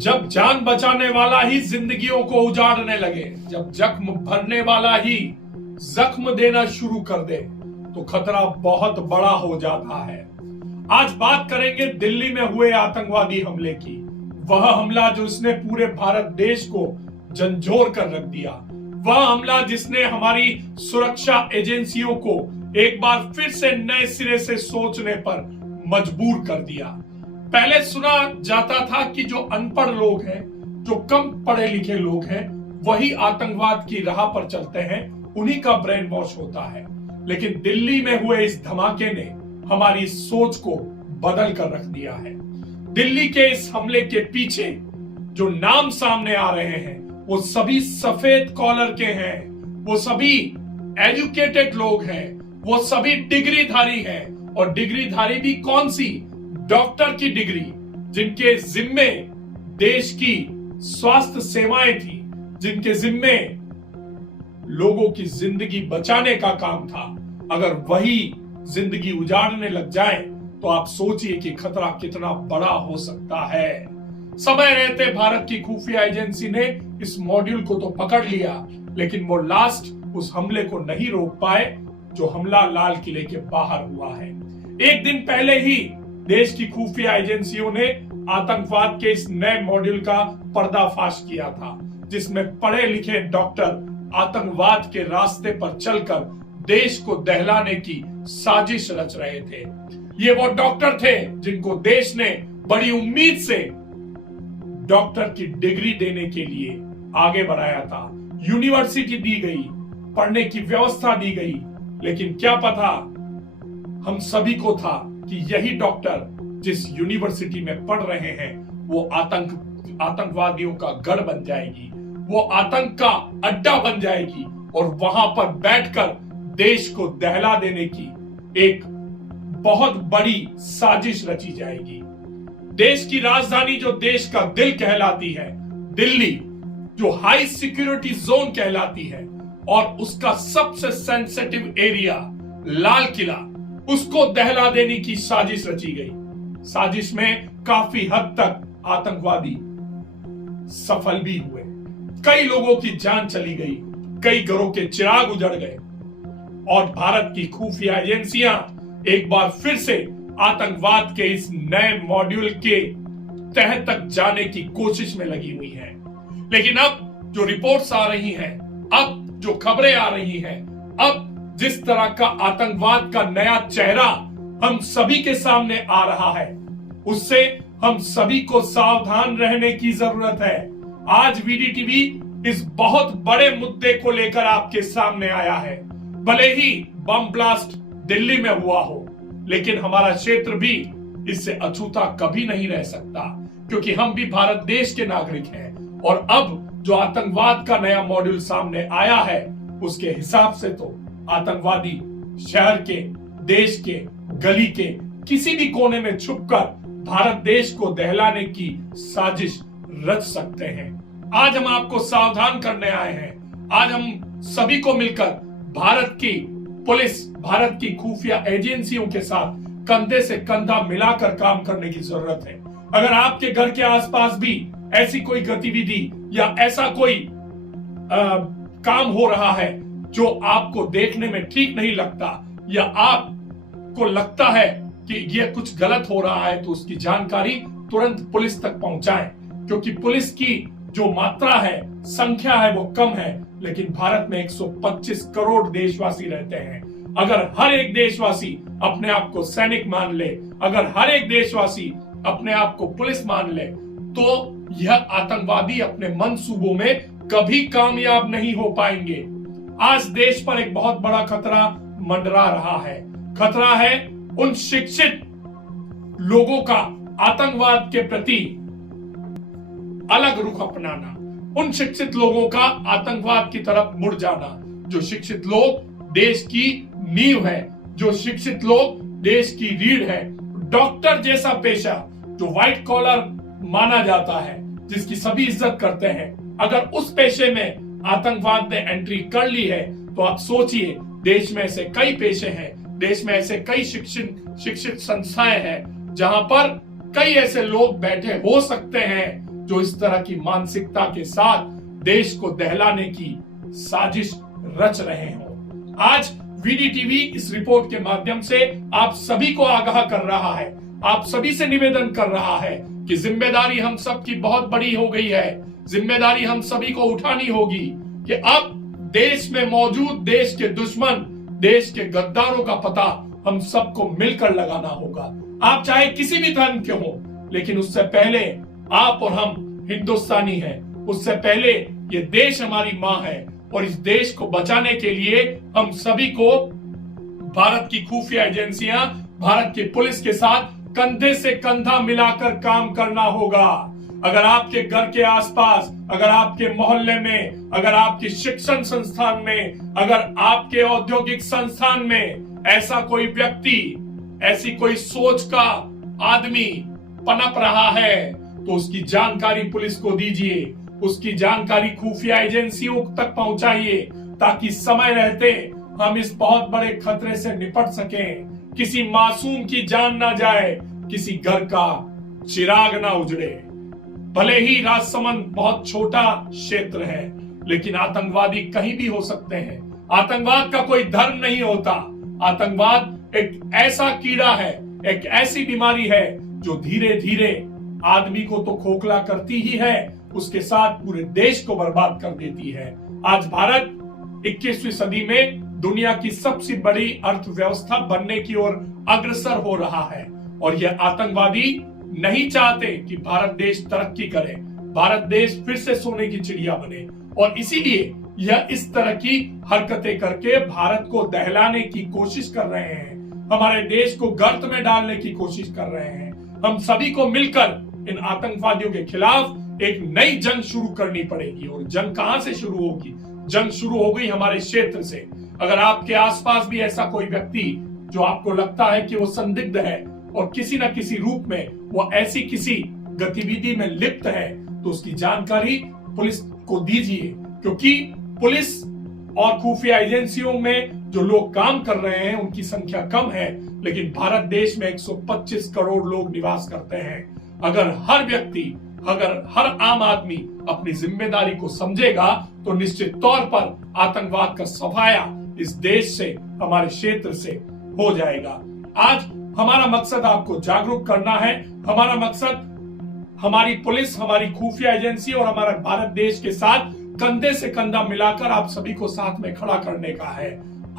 जब जान बचाने वाला ही जिंदगियों को उजाड़ने लगे, जब जख्म भरने वाला ही जख्म देना शुरू कर दे, तो खतरा बहुत बड़ा हो जाता है। आज बात करेंगे दिल्ली में हुए आतंकवादी हमले की। वह हमला जो इसने पूरे भारत देश को झंझोर कर रख दिया, वह हमला जिसने हमारी सुरक्षा एजेंसियों को एक बार फिर से नए सिरे से सोचने पर मजबूर कर दिया। पहले सुना जाता था कि जो अनपढ़ लोग हैं, जो कम पढ़े लिखे लोग हैं, वही आतंकवाद की राह पर चलते हैं, उन्हीं का ब्रेन वॉश होता है। लेकिन दिल्ली में हुए इस धमाके ने हमारी सोच को बदल कर रख दिया है। दिल्ली के इस हमले के पीछे जो नाम सामने आ रहे हैं, वो सभी सफेद कॉलर के हैं, वो सभी एजुकेटेड लोग हैं, वो सभी डिग्रीधारी हैं। और डिग्रीधारी भी कौन सी? डॉक्टर की डिग्री, जिनके जिम्मे देश की स्वास्थ्य सेवाएं थी, जिनके जिम्मे लोगों की जिंदगी बचाने का काम था। अगर वही जिंदगी उजाड़ने लग जाए तो आप सोचिए कि खतरा कितना बड़ा हो सकता है। समय रहते भारत की खुफिया एजेंसी ने इस मॉड्यूल को तो पकड़ लिया, लेकिन वो लास्ट उस हमले को नहीं रोक पाए जो हमला लाल किले के बाहर हुआ है। एक दिन पहले ही देश की खुफिया एजेंसियों ने आतंकवाद के इस नए मॉड्यूल का पर्दाफाश किया था, जिसमें पढ़े लिखे डॉक्टर आतंकवाद के रास्ते पर चलकर देश को दहलाने की साजिश रच रहे थे। ये वो डॉक्टर थे जिनको देश ने बड़ी उम्मीद से डॉक्टर की डिग्री देने के लिए आगे बढ़ाया था। यूनिवर्सिटी दी गई, पढ़ने की व्यवस्था दी गई, लेकिन क्या पता हम सभी को था कि यही डॉक्टर जिस यूनिवर्सिटी में पढ़ रहे हैं वो आतंकवादियों का गढ़ बन जाएगी, वो आतंक का अड्डा बन जाएगी और वहां पर बैठकर देश को दहला देने की एक बहुत बड़ी साजिश रची जाएगी। देश की राजधानी जो देश का दिल कहलाती है, दिल्ली, जो हाई सिक्योरिटी जोन कहलाती है, और उसका सबसे सेंसिटिव एरिया लाल किला, उसको दहला देने की साजिश रची गई। साजिश में काफी हद तक आतंकवादी सफल भी हुए। कई लोगों की जान चली गई, कई घरों के चिराग उजड़ गए और भारत की खुफिया एजेंसियां एक बार फिर से आतंकवाद के इस नए मॉड्यूल के तह तक जाने की कोशिश में लगी हुई हैं। लेकिन अब जो रिपोर्ट्स आ रही हैं, अब जो खबरें आ रही हैं, अब जिस तरह का आतंकवाद का नया चेहरा हम सभी के सामने आ रहा है, उससे हम सभी को सावधान रहने की जरूरत है। आज वीडीटीवी इस बहुत बड़े मुद्दे को लेकर आपके सामने आया है। भले ही बम ब्लास्ट दिल्ली में हुआ हो, लेकिन हमारा क्षेत्र भी इससे अछूता कभी नहीं रह सकता, क्योंकि हम भी भारत देश के नागरिक हैं। और अब जो आतंकवाद का नया मॉड्यूल सामने आया है, उसके हिसाब से तो आतंकवादी शहर के, देश के, गली के किसी भी कोने में छुपकर भारत देश को दहलाने की साजिश रच सकते हैं। आज हम आपको सावधान करने आए हैं। आज हम सभी को मिलकर भारत की पुलिस, भारत की खुफिया एजेंसियों के साथ कंधे से कंधा मिलाकर काम करने की जरूरत है। अगर आपके घर के आसपास भी ऐसी कोई गतिविधि या ऐसा कोई काम हो रहा है जो आपको देखने में ठीक नहीं लगता, या आपको लगता है कि यह कुछ गलत हो रहा है, तो उसकी जानकारी तुरंत पुलिस तक पहुंचाएं, क्योंकि पुलिस की जो मात्रा है, संख्या है, वो कम है, लेकिन भारत में 125 करोड़ देशवासी रहते हैं। अगर हर एक देशवासी अपने आप को सैनिक मान ले, अगर हर एक देशवासी अपने आप को पुलिस मान ले, तो यह आतंकवादी अपने मंसूबों में कभी कामयाब नहीं हो पाएंगे। आज देश पर एक बहुत बड़ा खतरा मंडरा रहा है। खतरा है उन शिक्षित लोगों का आतंकवाद के प्रति अलग रुख अपनाना, उन शिक्षित लोगों का आतंकवाद की तरफ मुड़ जाना। जो शिक्षित लोग देश की नींव है, जो शिक्षित लोग देश की रीढ़ है। डॉक्टर जैसा पेशा जो व्हाइट कॉलर माना जाता है, जिसकी सभी इज्जत करते हैं, अगर उस पेशे में आतंकवाद ने एंट्री कर ली है, तो आप सोचिए, देश में ऐसे कई पेशे हैं, देश में ऐसे कई शिक्षित संस्थाएं हैं जहां पर कई ऐसे लोग बैठे हो सकते हैं जो इस तरह की मानसिकता के साथ देश को दहलाने की साजिश रच रहे हो। आज वीडीटीवी इस रिपोर्ट के माध्यम से आप सभी को आगाह कर रहा है, आप सभी से निवेदन कर रहा है कि जिम्मेदारी हम सबकी बहुत बड़ी हो गई है। जिम्मेदारी हम सभी को उठानी होगी कि अब देश में मौजूद देश के दुश्मन, देश के गद्दारों का पता हम सबको मिलकर लगाना होगा। आप चाहे किसी भी धर्म के हो, लेकिन उससे पहले आप और हम हिंदुस्तानी हैं। उससे पहले ये देश हमारी मां है और इस देश को बचाने के लिए हम सभी को भारत की खुफिया एजेंसियां, भारत की पुलिस के साथ कंधे से कंधा मिलाकर काम करना होगा। अगर आपके घर के आसपास, अगर आपके मोहल्ले में, अगर आपके शिक्षण संस्थान में, अगर आपके औद्योगिक संस्थान में ऐसा कोई व्यक्ति, ऐसी कोई सोच का आदमी पनप रहा है तो उसकी जानकारी पुलिस को दीजिए, उसकी जानकारी खुफिया एजेंसियों तक पहुंचाइए, ताकि समय रहते हम इस बहुत बड़े खतरे से निपट सकें। किसी मासूम की जान ना जाए, किसी घर का चिराग ना उजड़े। भले ही राजसमंद बहुत छोटा क्षेत्र है, लेकिन आतंकवादी कहीं भी हो सकते हैं। आतंकवाद का कोई धर्म नहीं होता। आतंकवाद एक ऐसा कीड़ा है, एक ऐसी बीमारी है जो धीरे धीरे आदमी को तो खोखला करती ही है, उसके साथ पूरे देश को बर्बाद कर देती है। आज भारत 21वीं सदी में दुनिया की सबसे बड़ी अर्थव्यवस्था बनने की ओर अग्रसर हो रहा है और यह आतंकवादी नहीं चाहते कि भारत देश तरक्की करे, भारत देश फिर से सोने की चिड़िया बने, और इसीलिए यह इस तरह की हरकतें करके भारत को दहलाने की कोशिश कर रहे हैं, हमारे देश को गर्त में डालने की कोशिश कर रहे हैं। हम सभी को मिलकर इन आतंकवादियों के खिलाफ एक नई जंग शुरू करनी पड़ेगी। और जंग कहां से शुरू होगी? जंग शुरू हो गई हमारे क्षेत्र से। अगर आपके आसपास भी ऐसा कोई व्यक्ति जो आपको लगता है कि वो संदिग्ध है और किसी न किसी रूप में वो ऐसी किसी गतिविधि में लिप्त है, तो उसकी जानकारी पुलिस को दीजिए, क्योंकि पुलिस और खुफिया एजेंसियों में जो लोग काम कर रहे हैं उनकी संख्या कम है, लेकिन भारत देश में 125 करोड़ लोग निवास करते हैं। अगर हर व्यक्ति, अगर हर आम आदमी अपनी जिम्मेदारी को समझेगा तो निश्चित तौर पर आतंकवाद का सफाया इस देश से, हमारे क्षेत्र से हो जाएगा। आज हमारा मकसद आपको जागरूक करना है। हमारा मकसद हमारी पुलिस, हमारी खुफिया एजेंसी और हमारा भारत देश के साथ कंधे से कंधा मिलाकर आप सभी को साथ में खड़ा करने का है।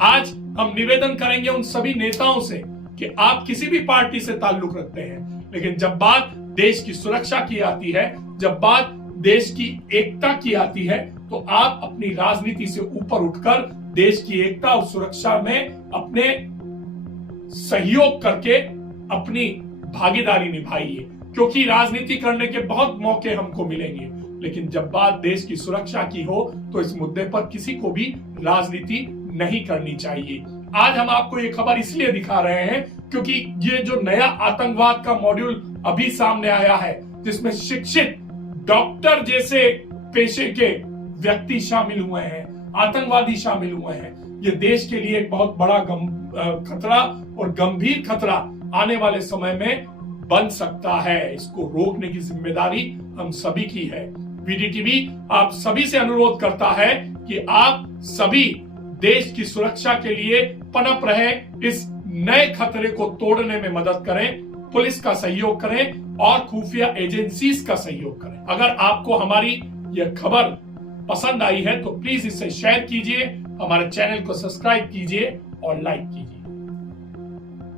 आज हम निवेदन करेंगे उन सभी नेताओं से कि आप किसी भी पार्टी से ताल्लुक रखते हैं, लेकिन जब बात देश की सुरक्षा की आती है, जब बात देश की एकता की आती है, तो आप अपनी राजनीति से ऊपर उठकर देश की एकता और सुरक्षा में अपने सहयोग करके अपनी भागीदारी निभाइए, क्योंकि राजनीति करने के बहुत मौके हमको मिलेंगे, लेकिन जब बात देश की सुरक्षा की हो तो इस मुद्दे पर किसी को भी राजनीति नहीं करनी चाहिए। आज हम आपको ये खबर इसलिए दिखा रहे हैं क्योंकि ये जो नया आतंकवाद का मॉड्यूल अभी सामने आया है, जिसमें शिक्षित डॉक्टर जैसे पेशे के व्यक्ति शामिल हुए हैं, आतंकवादी शामिल हुए हैं, ये देश के लिए एक बहुत बड़ा खतरा और गंभीर खतरा आने वाले समय में बन सकता है। इसको रोकने की जिम्मेदारी हम सभी की है। वीडीटीवी आप सभी से अनुरोध करता है कि आप सभी देश की सुरक्षा के लिए पनप रहे, इस नए खतरे को तोड़ने में मदद करें, पुलिस का सहयोग करें और खुफिया एजेंसीज का सहयोग करें। अगर आपको हमारी यह खबर पसंद आई है तो प्लीज इसे शेयर कीजिए, हमारे चैनल को सब्सक्राइब कीजिए और लाइक कीजिए।